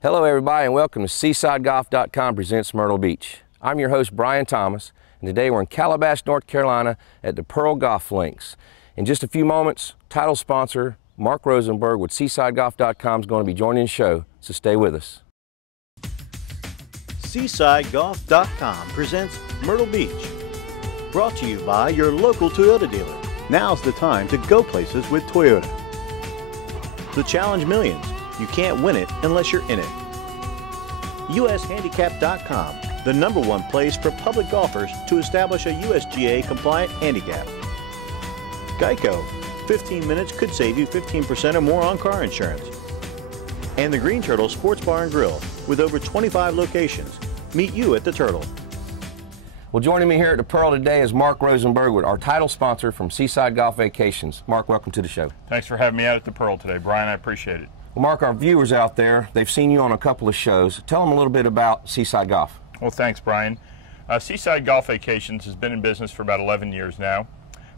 Hello everybody and welcome to SeasideGolf.com presents Myrtle Beach. I'm your host Brian Thomas and today we're in Calabash, North Carolina at the Pearl Golf Links. In just a few moments, title sponsor Mark Rosenberg with SeasideGolf.com is going to be joining the show, so stay with us. SeasideGolf.com presents Myrtle Beach. Brought to you by your local Toyota dealer. Now's the time to go places with Toyota. The Challenge Millions. You can't win it unless you're in it. USHandicap.com, the #1 place for public golfers to establish a USGA compliant handicap. Geico, 15 minutes could save you 15% or more on car insurance. And the Green Turtle Sports Bar and Grill, with over 25 locations. Meet you at the Turtle. Well, joining me here at the Pearl today is Mark Rosenberg, with our title sponsor from Seaside Golf Vacations. Mark, welcome to the show. Thanks for having me out at the Pearl today, Brian. I appreciate it. Well, Mark, our viewers out there, they've seen you on a couple of shows. Tell them a little bit about Seaside Golf. Well, thanks, Brian. Seaside Golf Vacations has been in business for about 11 years now.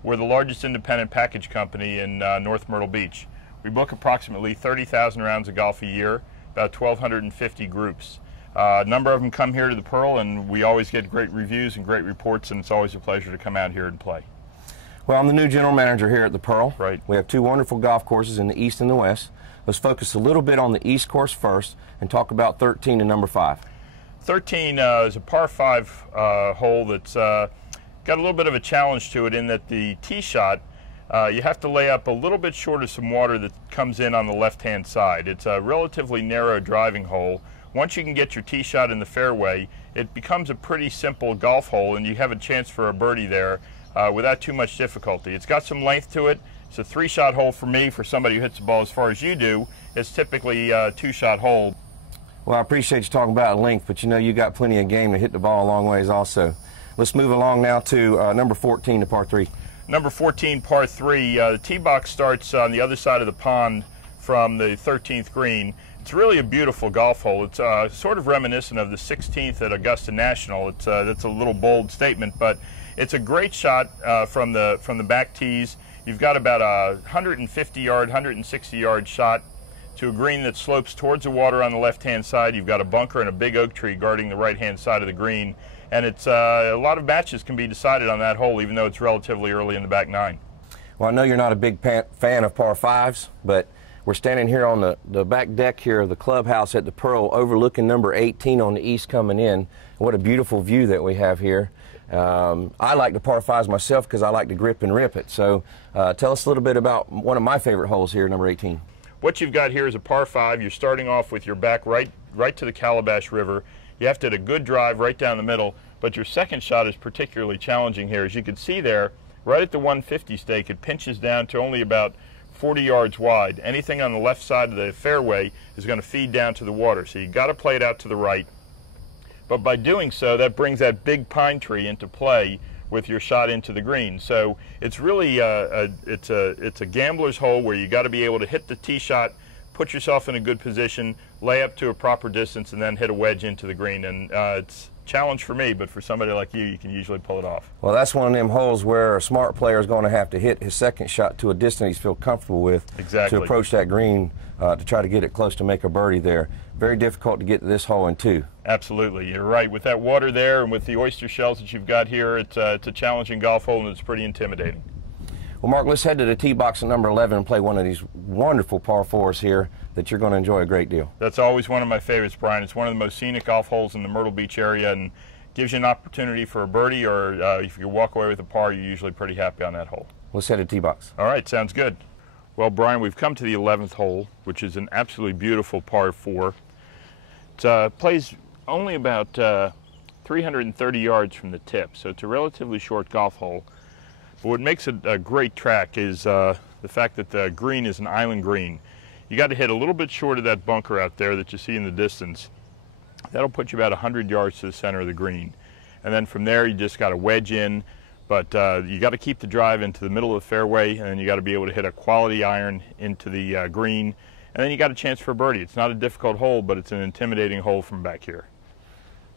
We're the largest independent package company in North Myrtle Beach. We book approximately 30,000 rounds of golf a year, about 1,250 groups. A number of them come here to the Pearl, and we always get great reviews and great reports, and it's always a pleasure to come out here and play. Well, I'm the new general manager here at the Pearl. Right. We have two wonderful golf courses in the east and the west. Let's focus a little bit on the east course first and talk about 13 and number 5. 13 is a par 5 hole that's got a little bit of a challenge to it in that the tee shot, you have to lay up a little bit short of some water that comes in on the left-hand side. It's a relatively narrow driving hole. Once you can get your tee shot in the fairway, it becomes a pretty simple golf hole, and you have a chance for a birdie there without too much difficulty. It's got some length to it. It's a 3-shot hole for me. For somebody who hits the ball as far as you do, it's typically a 2-shot hole. Well, I appreciate you talking about length, but you know you got plenty of game to hit the ball a long ways also. Let's move along now to number 14, the par 3. Number 14, par 3. The tee box starts on the other side of the pond from the 13th green. It's really a beautiful golf hole. It's sort of reminiscent of the 16th at Augusta National. That's a little bold statement, but it's a great shot from the back tees. You've got about a 150-yard, 160-yard shot to a green that slopes towards the water on the left-hand side. You've got a bunker and a big oak tree guarding the right-hand side of the green. And it's a lot of matches can be decided on that hole, even though it's relatively early in the back 9. Well, I know you're not a big fan of par 5s, but we're standing here on the back deck here of the clubhouse at the Pearl, overlooking number 18 on the east coming in. What a beautiful view that we have here. I like the par 5s myself because I like to grip and rip it. So tell us a little bit about one of my favorite holes here, number 18. What you've got here is a par 5. You're starting off with your back right to the Calabash River. You have to hit a good drive right down the middle, but your second shot is particularly challenging here. As you can see there, right at the 150 stake, it pinches down to only about 40 yards wide. Anything on the left side of the fairway is going to feed down to the water, so you've got to play it out to the right. But by doing so, that brings that big pine tree into play with your shot into the green. So it's really it's a gambler's hole where you got to be able to hit the tee shot, put yourself in a good position, lay up to a proper distance, and then hit a wedge into the green. And it's a challenge for me, but for somebody like you, you can usually pull it off. Well, that's one of them holes where a smart player is going to have to hit his second shot to a distance he's feel comfortable with. Exactly. To approach that green to try to get it close to make a birdie there. Very difficult to get to this hole in 2. Absolutely, you're right. With that water there and with the oyster shells that you've got here, it's a challenging golf hole and it's pretty intimidating. Well, Mark, let's head to the tee box at number 11 and play one of these wonderful par 4s here that you're going to enjoy a great deal. That's always one of my favorites, Brian. It's one of the most scenic golf holes in the Myrtle Beach area and gives you an opportunity for a birdie, or if you walk away with a par, you're usually pretty happy on that hole. Let's head to the tee box. All right, sounds good. Well, Brian, we've come to the 11th hole, which is an absolutely beautiful par 4. It plays only about 330 yards from the tip, so it's a relatively short golf hole. But what makes it a great track is the fact that the green is an island green. You got to hit a little bit short of that bunker out there that you see in the distance. That'll put you about 100 yards to the center of the green. And then from there, you just got to wedge in, but you got to keep the drive into the middle of the fairway, and then you got to be able to hit a quality iron into the green. And then you got a chance for a birdie. It's not a difficult hole, but it's an intimidating hole from back here.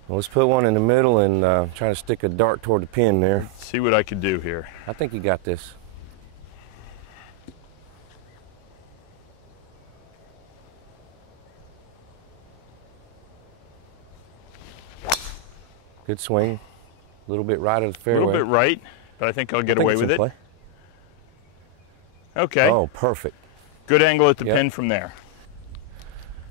Well, let's put one in the middle and try to stick a dart toward the pin there. Let's see what I can do here. I think you got this. Good swing. A little bit right of the fairway. A little bit right, but I think I'll get away with it. Play. Okay. Oh, perfect. Good angle at the pin from there.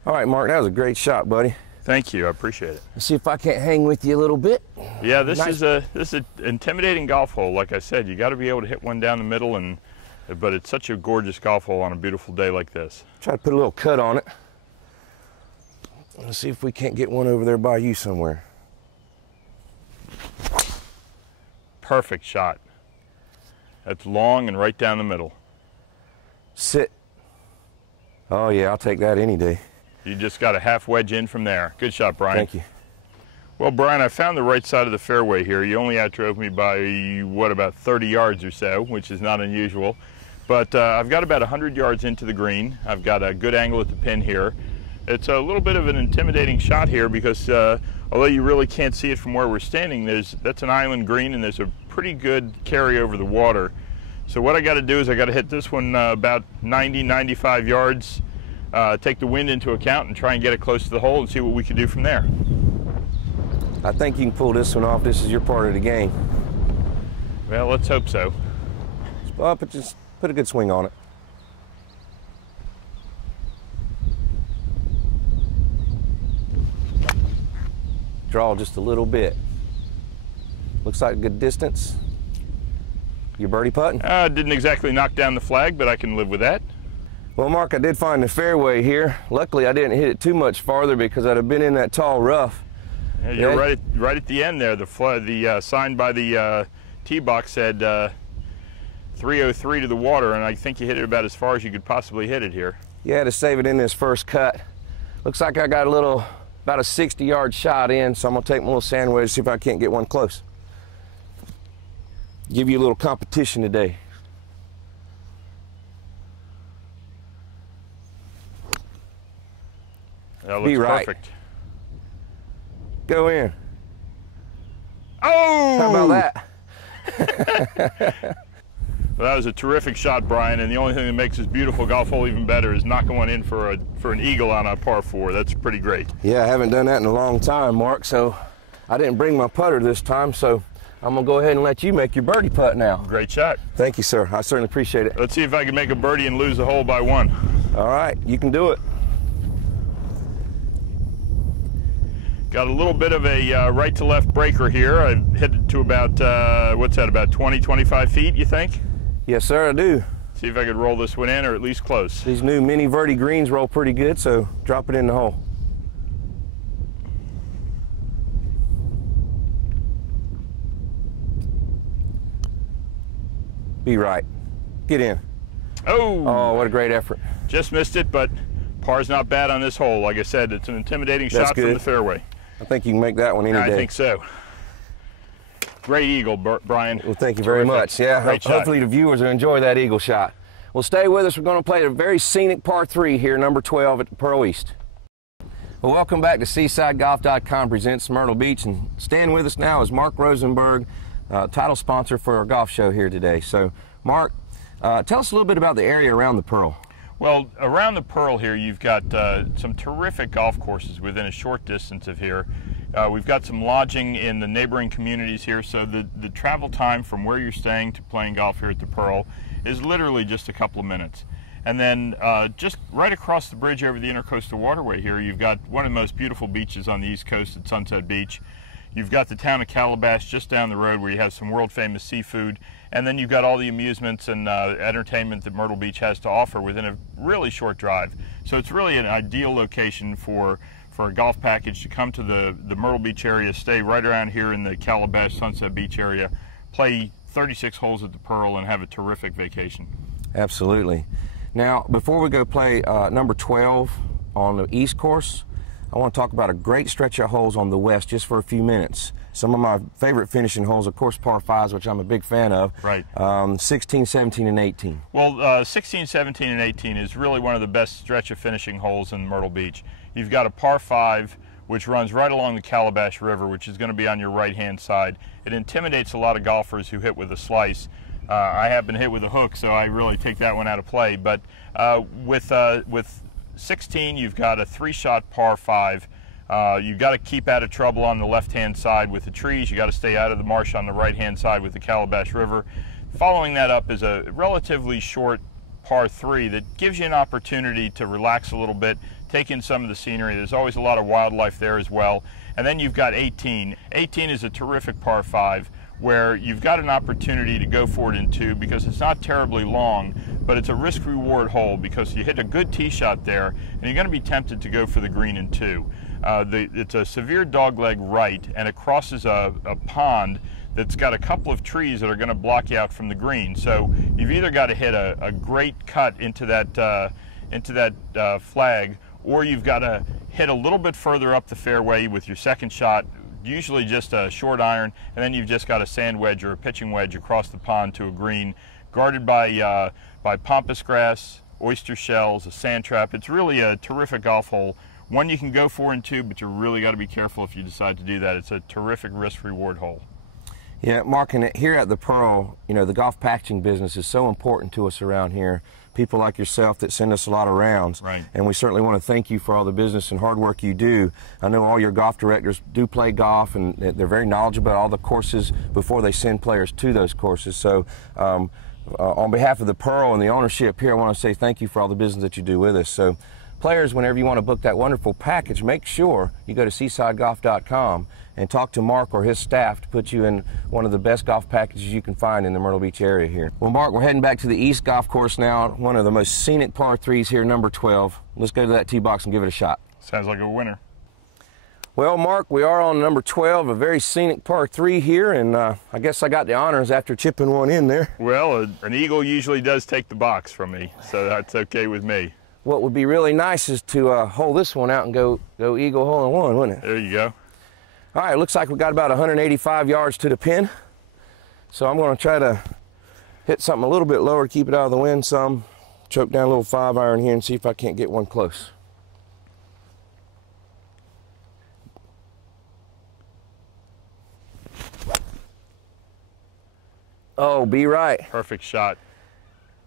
All right, Mark, that was a great shot, buddy. Thank you, I appreciate it. Let's see if I can't hang with you a little bit. Yeah, this is an intimidating golf hole. Like I said, you got to be able to hit one down the middle, but it's such a gorgeous golf hole on a beautiful day like this. Try to put a little cut on it. Let's see if we can't get one over there by you somewhere. Perfect shot. That's long and right down the middle. Sit. Oh yeah, I'll take that any day. You just got a half wedge in from there. Good shot, Brian. Thank you. Well, Brian, I found the right side of the fairway here. You only outdrove me by, what, about 30 yards or so, which is not unusual. But I've got about 100 yards into the green. I've got a good angle at the pin here. It's a little bit of an intimidating shot here because although you really can't see it from where we're standing, that's an island green and there's a pretty good carry over the water. So what I got to do is I got to hit this one about 90, 95 yards, take the wind into account and try and get it close to the hole and see what we can do from there. I think you can pull this one off. This is your part of the game. Well, let's hope so. Just put a good swing on it. Draw just a little bit. Looks like a good distance. Your birdie putting? Didn't exactly knock down the flag, but I can live with that. Well, Mark, I did find the fairway here. Luckily, I didn't hit it too much farther because I'd have been in that tall rough. Yeah, you're right at the end there. The sign by the tee box said 303 to the water, and I think you hit it about as far as you could possibly hit it here. Yeah, to save it in this first cut. Looks like I got about a 60-yard shot in, so I'm gonna take my little sand wedge, see if I can't get one close. Give you a little competition today. That looks Be right. perfect. Go in. Oh! How about that? Well, that was a terrific shot, Brian, and the only thing that makes this beautiful golf hole even better is knocking one in for an eagle on a par 4. That's pretty great. Yeah, I haven't done that in a long time, Mark, so I didn't bring my putter this time, so I'm gonna go ahead and let you make your birdie putt now. Great shot. Thank you, sir. I certainly appreciate it. Let's see if I can make a birdie and lose the hole by 1. All right, you can do it. Got a little bit of a right to left breaker here. I hit it to about, what's that, about 20, 25 feet, you think? Yes, sir, I do. See if I could roll this one in, or at least close. These new mini Verde greens roll pretty good, so drop it in the hole. Be right. Get in. Oh! Oh, what a great effort. Just missed it, but par's not bad on this hole. Like I said, it's an intimidating shot from the fairway. I think you can make that one any day. I think so. Great eagle, Brian. Well, thank you very much. Yeah, hopefully the viewers will enjoy that eagle shot. Well, stay with us. We're going to play a very scenic par 3 here, number 12 at the Pearl East. Well, welcome back to SeasideGolf.com presents Myrtle Beach, and staying with us now is Mark Rosenberg, title sponsor for our golf show here today. So, Mark, tell us a little bit about the area around the Pearl. Well, around the Pearl here, you've got some terrific golf courses within a short distance of here. We've got some lodging in the neighboring communities here, so the travel time from where you're staying to playing golf here at the Pearl is literally just a couple of minutes. And then just right across the bridge over the Intercoastal Waterway here, you've got one of the most beautiful beaches on the East Coast at Sunset Beach. You've got the town of Calabash just down the road where you have some world-famous seafood. And then you've got all the amusements and entertainment that Myrtle Beach has to offer within a really short drive. So it's really an ideal location for a golf package to come to the Myrtle Beach area, stay right around here in the Calabash Sunset Beach area, play 36 holes at the Pearl, and have a terrific vacation. Absolutely. Now, before we go play number 12 on the East course, I want to talk about a great stretch of holes on the West just for a few minutes. Some of my favorite finishing holes, of course, par 5s, which I'm a big fan of. Right. 16, 17, and 18. Well, 16, 17, and 18 is really one of the best stretch of finishing holes in Myrtle Beach. You've got a par 5, which runs right along the Calabash River, which is going to be on your right-hand side. It intimidates a lot of golfers who hit with a slice. I happen to hit with a hook, so I really take that one out of play. But with 16, you've got a 3-shot par 5 You've got to keep out of trouble on the left-hand side with the trees. You got to stay out of the marsh on the right-hand side with the Calabash River. Following that up is a relatively short par 3 that gives you an opportunity to relax a little bit, take in some of the scenery. There's always a lot of wildlife there as well. And then you've got 18. 18 is a terrific par 5 where you've got an opportunity to go for it in 2 because it's not terribly long, but it's a risk-reward hole because you hit a good tee shot there and you're going to be tempted to go for the green in 2. It's a severe dogleg right, and it crosses a pond that's got a couple of trees that are going to block you out from the green. So you've either got to hit a great cut into that flag, or you've got to hit a little bit further up the fairway with your second shot, usually just a short iron, and then you've just got a sand wedge or a pitching wedge across the pond to a green, guarded by pampas grass, oyster shells, a sand trap. It's really a terrific golf hole. One you can go for in 2, but you really got to be careful if you decide to do that. It's a terrific risk-reward hole. Yeah, Mark, and here at the Pearl, you know, the golf packaging business is so important to us around here. People like yourself that send us a lot of rounds. Right. And we certainly want to thank you for all the business and hard work you do. I know all your golf directors do play golf, and they're very knowledgeable about all the courses before they send players to those courses. So on behalf of the Pearl and the ownership here, I want to say thank you for all the business that you do with us. So players, whenever you want to book that wonderful package, make sure you go to seasidegolf.com and talk to Mark or his staff to put you in one of the best golf packages you can find in the Myrtle Beach area here. Well, Mark, we're heading back to the East Golf Course now, one of the most scenic par 3s here, number 12. Let's go to that tee box and give it a shot. Sounds like a winner. Well, Mark, we are on number 12, a very scenic par 3 here, and I guess I got the honors after chipping one in there. Well, an eagle usually does take the box from me, so that's okay with me. What would be really nice is to hole this one out and go eagle hole in one, wouldn't it? There you go. All right, looks like we got about 185 yards to the pin. So I'm going to try to hit something a little bit lower, keep it out of the wind some, choke down a little 5-iron here and see if I can't get one close. Oh, be right. Perfect shot.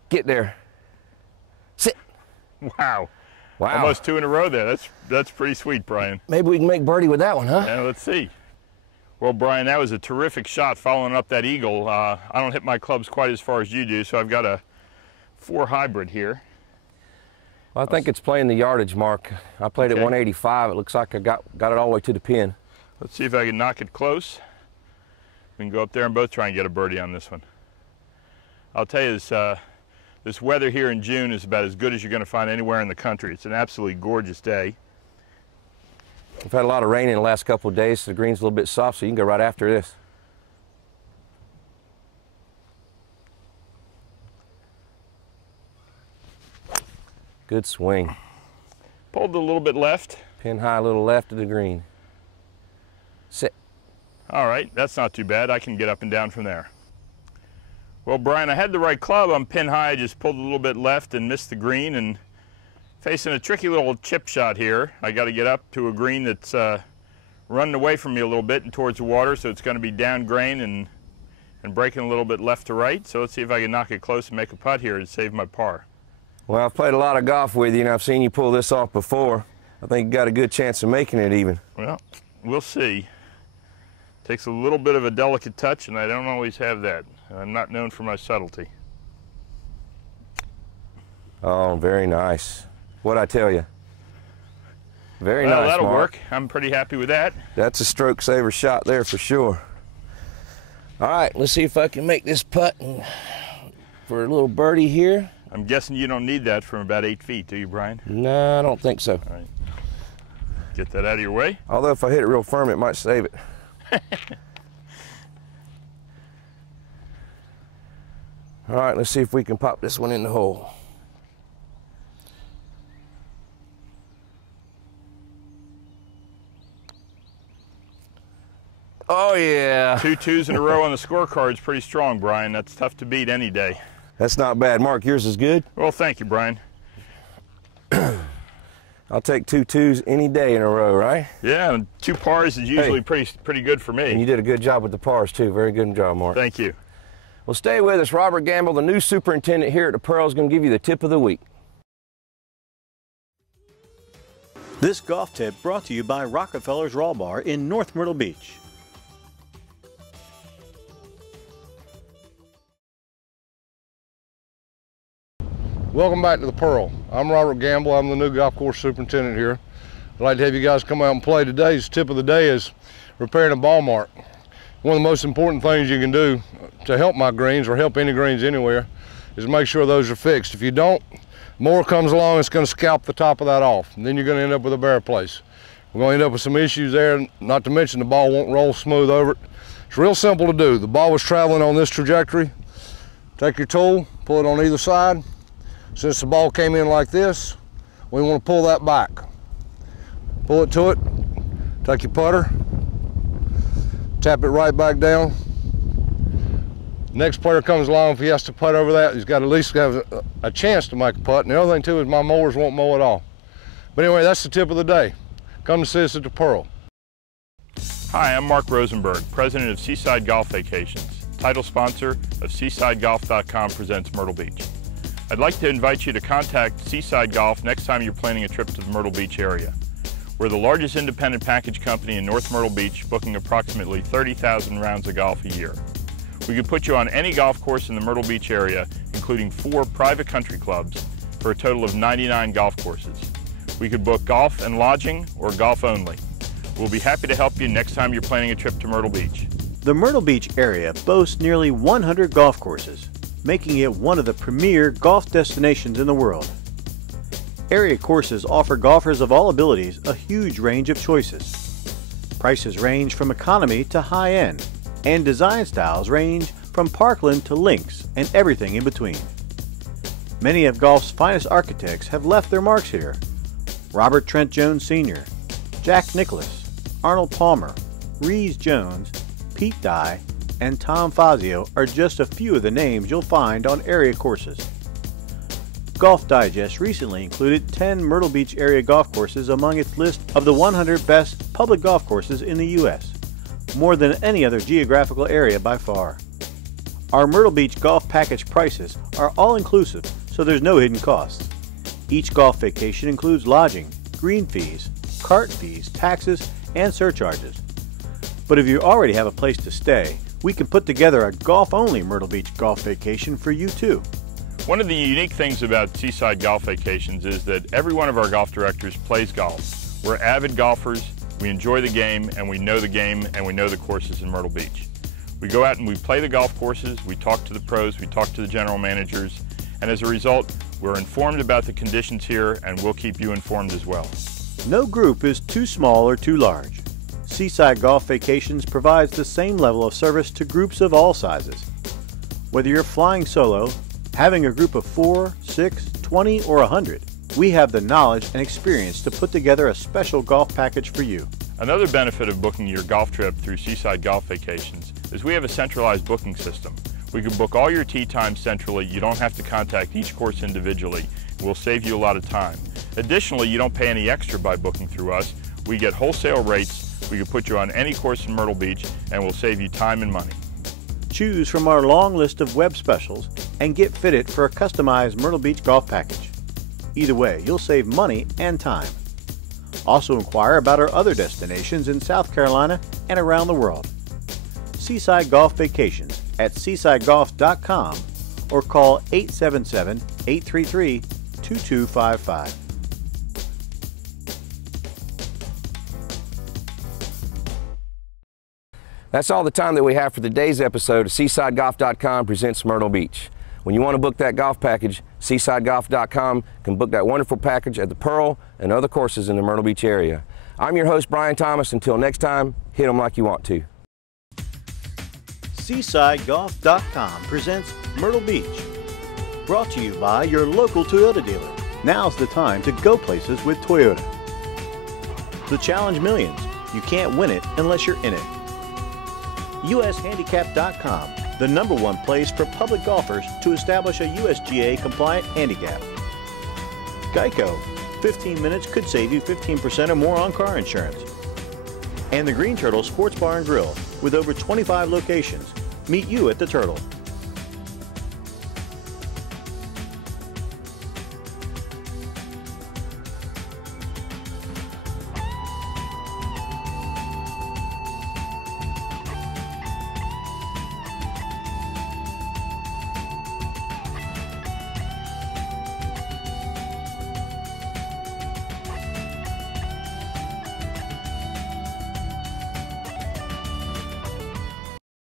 Get there. Sit. Wow. Wow. Almost 2 in a row there. That's pretty sweet, Brian. Maybe we can make birdie with that one, huh? Yeah, let's see. Well, Brian, that was a terrific shot following up that eagle. I don't hit my clubs quite as far as you do, so I've got a 4 hybrid here. Well, I think it's playing the yardage, Mark. I played at 185. It looks like I got it all the way to the pin. Let's see if I can knock it close. We can go up there and both try and get a birdie on this one. I'll tell you, this weather here in June is about as good as you're going to find anywhere in the country. It's an absolutely gorgeous day. We've had a lot of rain in the last couple of days, so the green's a little bit soft, so you can go right after this. Good swing. Pulled a little bit left. Pin high, a little left of the green. Sit. All right, that's not too bad. I can get up and down from there. Well, Brian, I had the right club. I'm pin high. I just pulled a little bit left and missed the green, and facing a tricky little chip shot here. I got to get up to a green that's running away from me a little bit and towards the water, so it's going to be down grain and breaking a little bit left to right. So let's see if I can knock it close and make a putt here to save my par. Well, I've played a lot of golf with you, and I've seen you pull this off before. I think you got a good chance of making it even. Well, we'll see. Takes a little bit of a delicate touch, and I don't always have that. I'm not known for my subtlety. Oh, very nice. What'd I tell you? Very nice, that'll Mark. work. I'm pretty happy with that. That's a stroke saver shot there for sure. All right, let's see if I can make this putt for a little birdie here. I'm guessing you don't need that from about 8 feet, do you, Brian? No, I don't think so. All right. Get that out of your way. Although if I hit it real firm, it might save it. All right, let's see if we can pop this one in the hole. Oh, yeah. 2 2s in a row on the scorecard is pretty strong, Brian. That's tough to beat any day. That's not bad. Mark, yours is good? Well, thank you, Brian. I'll take 2 2s any day in a row, right? Yeah, and 2 pars is usually pretty good for me. And you did a good job with the pars, too. Very good job, Mark. Thank you. Well, stay with us. Robert Gamble, the new superintendent here at the Pearl, is going to give you the tip of the week. This golf tip brought to you by Rockefeller's Raw Bar in North Myrtle Beach. Welcome back to the Pearl. I'm Robert Gamble. I'm the new golf course superintendent here. I'd like to have you guys come out and play. Today's tip of the day is repairing a ball mark. One of the most important things you can do to help my greens, or help any greens anywhere, is make sure those are fixed. If you don't, mower comes along, it's going to scalp the top of that off, and then you're going to end up with a bare place. We're going to end up with some issues there, not to mention the ball won't roll smooth over it. It's real simple to do. The ball was traveling on this trajectory. Take your tool, pull it on either side. Since the ball came in like this, we want to pull that back. Pull it to it, take your putter, tap it right back down. Next player comes along, if he has to putt over that, he's got to at least have a chance to make a putt. And the other thing too is my mowers won't mow at all. But anyway, that's the tip of the day. Come to see us at the Pearl. Hi, I'm Mark Rosenberg, president of Seaside Golf Vacations, title sponsor of SeasideGolf.com presents Myrtle Beach. I'd like to invite you to contact Seaside Golf next time you're planning a trip to the Myrtle Beach area. We're the largest independent package company in North Myrtle Beach, booking approximately 30,000 rounds of golf a year. We could put you on any golf course in the Myrtle Beach area, including 4 private country clubs, for a total of 99 golf courses. We could book golf and lodging or golf only. We'll be happy to help you next time you're planning a trip to Myrtle Beach. The Myrtle Beach area boasts nearly 100 golf courses, making it one of the premier golf destinations in the world. Area courses offer golfers of all abilities a huge range of choices. Prices range from economy to high-end, and design styles range from parkland to links and everything in between. Many of golf's finest architects have left their marks here. Robert Trent Jones Sr., Jack Nicklaus, Arnold Palmer, Rees Jones, Pete Dye, and Tom Fazio are just a few of the names you'll find on area courses. Golf Digest recently included 10 Myrtle Beach area golf courses among its list of the 100 best public golf courses in the U.S., more than any other geographical area by far. Our Myrtle Beach golf package prices are all-inclusive, so there's no hidden costs. Each golf vacation includes lodging, green fees, cart fees, taxes, and surcharges. But if you already have a place to stay, we can put together a golf-only Myrtle Beach golf vacation for you too. One of the unique things about Seaside Golf Vacations is that every one of our golf directors plays golf. We're avid golfers, we enjoy the game, and we know the courses in Myrtle Beach. We go out and we play the golf courses, we talk to the pros, we talk to the general managers, and as a result, we're informed about the conditions here, and we'll keep you informed as well. No group is too small or too large. Seaside Golf Vacations provides the same level of service to groups of all sizes. Whether you're flying solo, having a group of 4, 6, 20, or 100, we have the knowledge and experience to put together a special golf package for you. Another benefit of booking your golf trip through Seaside Golf Vacations is we have a centralized booking system. We can book all your tee times centrally. You don't have to contact each course individually. We'll save you a lot of time. Additionally, you don't pay any extra by booking through us. We get wholesale rates. We can put you on any course in Myrtle Beach, and we'll save you time and money. Choose from our long list of web specials and get fitted for a customized Myrtle Beach golf package. Either way, you'll save money and time. Also inquire about our other destinations in South Carolina and around the world. Seaside Golf Vacations at SeasideGolf.com or call 877-833-2255. That's all the time that we have for today's episode of SeasideGolf.com presents Myrtle Beach. When you want to book that golf package, SeasideGolf.com can book that wonderful package at the Pearl and other courses in the Myrtle Beach area. I'm your host, Brian Thomas. Until next time, hit them like you want to. SeasideGolf.com presents Myrtle Beach. Brought to you by your local Toyota dealer. Now's the time to go places with Toyota. The Challenge Millions. You can't win it unless you're in it. USHandicap.com, the #1 place for public golfers to establish a USGA compliant handicap. Geico, 15 minutes could save you 15% or more on car insurance. And the Green Turtle Sports Bar and Grill, with over 25 locations. Meet you at the Turtle.